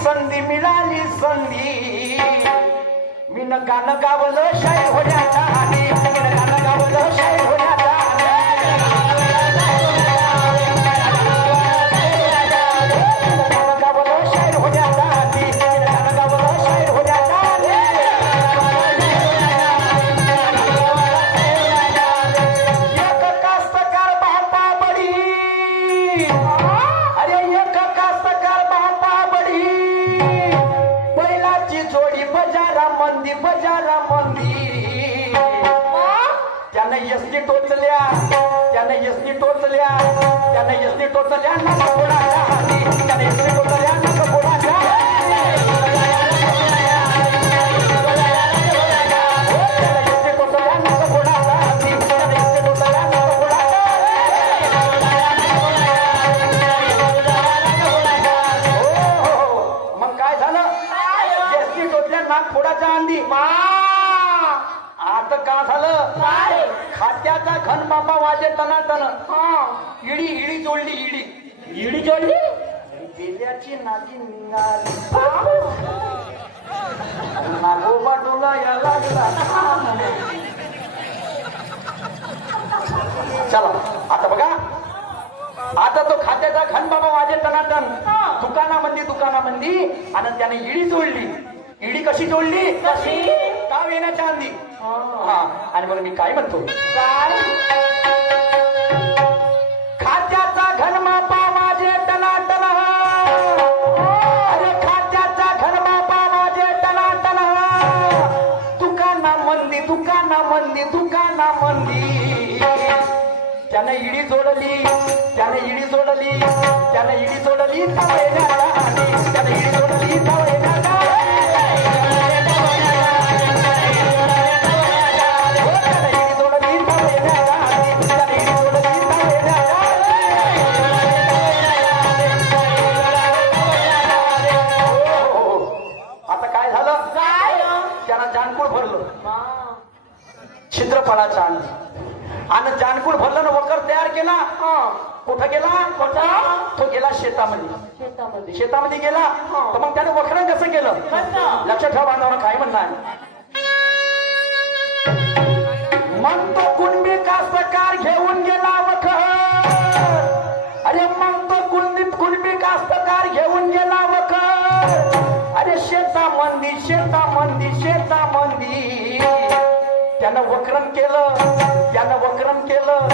संधी मिळाली संधी मी न गाणं गावलं शाहीर होण्याचा आणि मी न गाणं गावलं शाहीर होण्याचा गावलं शाहीर होण्याचा आणि मी न गाणं गावलं शाहीर होण्याचा एक कास्तकार बापा बडी अरे एक कास्तकार बापा बडी बैलाची जोडी बजारा मंदी त्यानं यसनी टोचल्या त्यानं यसनी टोचल्या नका फोडायला त्यानं यसनी टोचल्या नका फोडायला फोडाच्या अंडी आता का झालं खात्याचा घन बापा वाजे तनातन इडी जोडली बेल्याची नागी निघाली नागोबा डोला या लागला चला आता बघा आता तो खात्याचा घन बाबा वाजे तनातन दुकानामंदी आणि त्याने इडी जोडली इडी कशी जोडली ताव येण्याच्या आधी हा आणि मग मी काय म्हणतो खात्याचा घनमापा माझे टनाटन अरे खात्याचा घनमापा माझे टनाटन दुकानामंदी त्याने इडी जोडली ताव येण्याच्या आधी त्याने इडी जोडली ताव येण्याच्या छिद्रफळाचा आणि जानकूळ भरलं ना वकर तयार केला कुठं गेला तो गेला शेतामध्ये गेला तर मग त्याने वखरण कसं केलं लक्षात ठेवा बांधवांना काय म्हणणार मग तो कुणबी कास्तकार घेऊन गेला वखर अरे मग तो कुणबी कास्तकार घेऊन गेला वखर अरे शेतामंदी त्यानं वक्रण केलं